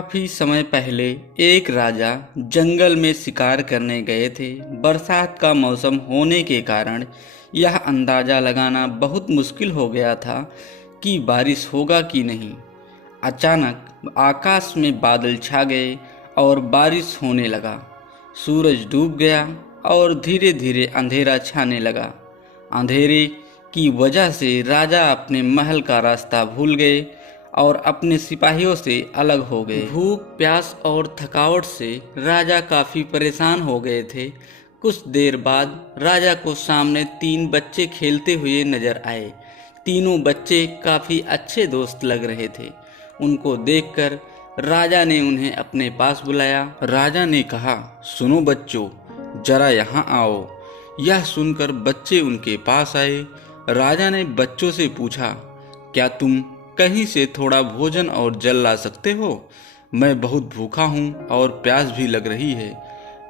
काफी समय पहले एक राजा जंगल में शिकार करने गए थे। बरसात का मौसम होने के कारण यह अंदाजा लगाना बहुत मुश्किल हो गया था कि बारिश होगा कि नहीं। अचानक आकाश में बादल छा गए और बारिश होने लगा। सूरज डूब गया और धीरे धीरे अंधेरा छाने लगा। अंधेरे की वजह से राजा अपने महल का रास्ता भूल गए और अपने सिपाहियों से अलग हो गए। भूख, प्यास और थकावट से राजा काफी परेशान हो गए थे। कुछ देर बाद राजा को सामने 3 बच्चे खेलते हुए नजर आए। तीनों बच्चे काफी अच्छे दोस्त लग रहे थे। उनको देखकर राजा ने उन्हें अपने पास बुलाया। राजा ने कहा, सुनो बच्चों, जरा यहाँ आओ। यह सुनकर बच्चे उनके पास आए। राजा ने बच्चों से पूछा, क्या तुम कहीं से थोड़ा भोजन और जल ला सकते हो? मैं बहुत भूखा हूँ और प्यास भी लग रही है।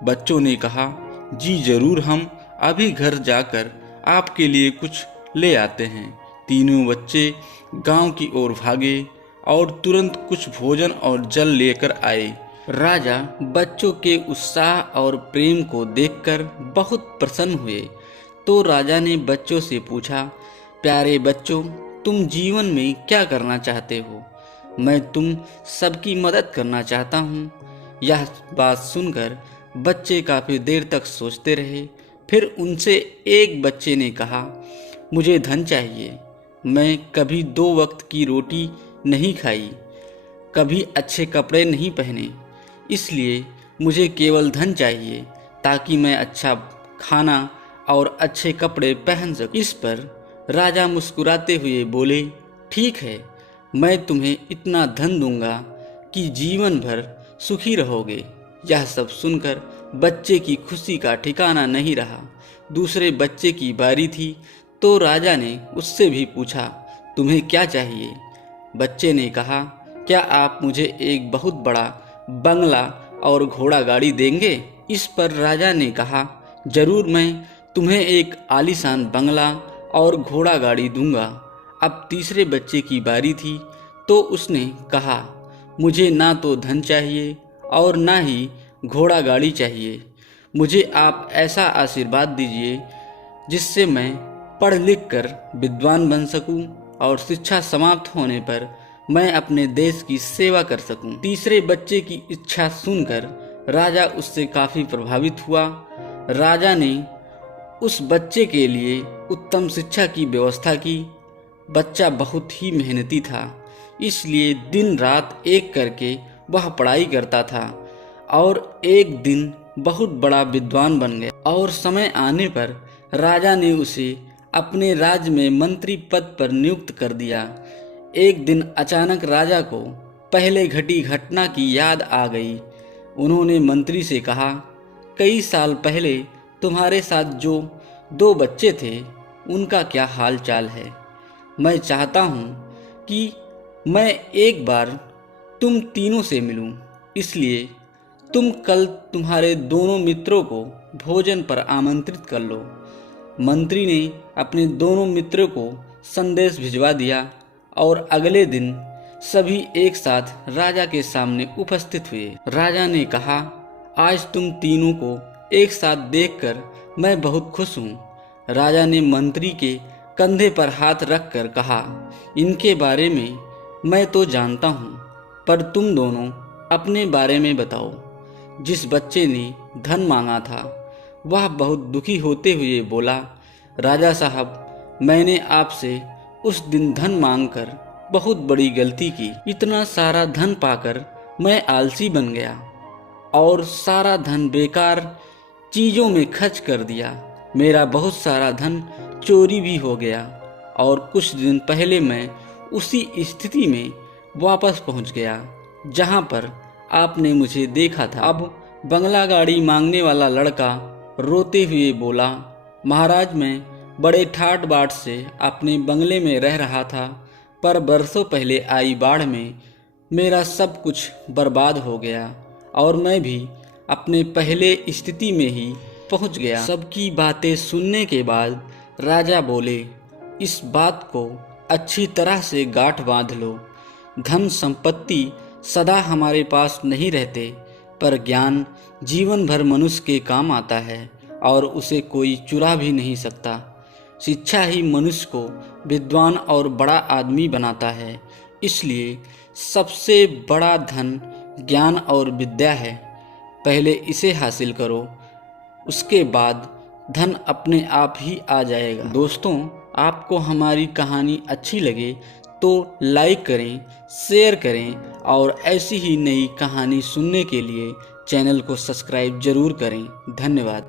बच्चों ने कहा, जी जरूर, हम अभी घर जाकर आपके लिए कुछ ले आते हैं। तीनों बच्चे गांव की ओर भागे और तुरंत कुछ भोजन और जल लेकर आए। राजा बच्चों के उत्साह और प्रेम को देखकर बहुत प्रसन्न हुए। तो राजा ने बच्चों से पूछा, प्यारे बच्चों, तुम जीवन में क्या करना चाहते हो? मैं तुम सबकी मदद करना चाहता हूँ। यह बात सुनकर बच्चे काफ़ी देर तक सोचते रहे। फिर उनसे एक बच्चे ने कहा, मुझे धन चाहिए। मैं कभी 2 वक्त की रोटी नहीं खाई, कभी अच्छे कपड़े नहीं पहने, इसलिए मुझे केवल धन चाहिए ताकि मैं अच्छा खाना और अच्छे कपड़े पहन सकूं। इस पर राजा मुस्कुराते हुए बोले, ठीक है, मैं तुम्हें इतना धन दूंगा कि जीवन भर सुखी रहोगे। यह सब सुनकर बच्चे की खुशी का ठिकाना नहीं रहा। दूसरे बच्चे की बारी थी, तो राजा ने उससे भी पूछा, तुम्हें क्या चाहिए? बच्चे ने कहा, क्या आप मुझे एक बहुत बड़ा बंगला और घोड़ा गाड़ी देंगे? इस पर राजा ने कहा, जरूर, मैं तुम्हें एक आलीशान बंगला और घोड़ा गाड़ी दूंगा। अब तीसरे बच्चे की बारी थी, तो उसने कहा, मुझे ना तो धन चाहिए और ना ही घोड़ा गाड़ी चाहिए। मुझे आप ऐसा आशीर्वाद दीजिए जिससे मैं पढ़ लिख कर विद्वान बन सकूं और शिक्षा समाप्त होने पर मैं अपने देश की सेवा कर सकूं। तीसरे बच्चे की इच्छा सुनकर राजा उससे काफ़ी प्रभावित हुआ। राजा ने उस बच्चे के लिए उत्तम शिक्षा की व्यवस्था की। बच्चा बहुत ही मेहनती था, इसलिए दिन रात एक करके वह पढ़ाई करता था और एक दिन बहुत बड़ा विद्वान बन गया। और समय आने पर राजा ने उसे अपने राज्य में मंत्री पद पर नियुक्त कर दिया। एक दिन अचानक राजा को पहले घटी घटना की याद आ गई। उन्होंने मंत्री से कहा, कई साल पहले तुम्हारे साथ जो 2 बच्चे थे, उनका क्या हाल चाल है? मैं चाहता हूँ कि मैं एक बार तुम तीनों से मिलूं, इसलिए तुम कल तुम्हारे दोनों मित्रों को भोजन पर आमंत्रित कर लो। मंत्री ने अपने दोनों मित्रों को संदेश भिजवा दिया और अगले दिन सभी एक साथ राजा के सामने उपस्थित हुए। राजा ने कहा, आज तुम तीनों को एक साथ देखकर मैं बहुत खुश हूँ। राजा ने मंत्री के कंधे पर हाथ रखकर कहा, इनके बारे में मैं तो जानता हूँ, पर तुम दोनों अपने बारे में बताओ। जिस बच्चे ने धन मांगा था वह बहुत दुखी होते हुए बोला, राजा साहब, मैंने आपसे उस दिन धन मांगकर बहुत बड़ी गलती की। इतना सारा धन पाकर मैं आलसी बन गया और सारा धन बेकार चीज़ों में खर्च कर दिया। मेरा बहुत सारा धन चोरी भी हो गया और कुछ दिन पहले मैं उसी स्थिति में वापस पहुंच गया जहां पर आपने मुझे देखा था। अब बंगला गाड़ी मांगने वाला लड़का रोते हुए बोला, महाराज, मैं बड़े ठाट बाट से अपने बंगले में रह रहा था, पर बरसों पहले आई बाढ़ में मेरा सब कुछ बर्बाद हो गया और मैं भी अपने पहले स्थिति में ही पहुंच गया। सबकी बातें सुनने के बाद राजा बोले, इस बात को अच्छी तरह से गांठ बांध लो। धन संपत्ति सदा हमारे पास नहीं रहते, पर ज्ञान जीवन भर मनुष्य के काम आता है और उसे कोई चुरा भी नहीं सकता। शिक्षा ही मनुष्य को विद्वान और बड़ा आदमी बनाता है। इसलिए सबसे बड़ा धन ज्ञान और विद्या है। पहले इसे हासिल करो, उसके बाद धन अपने आप ही आ जाएगा। दोस्तों, आपको हमारी कहानी अच्छी लगे तो लाइक करें, शेयर करें और ऐसी ही नई कहानी सुनने के लिए चैनल को सब्सक्राइब जरूर करें। धन्यवाद।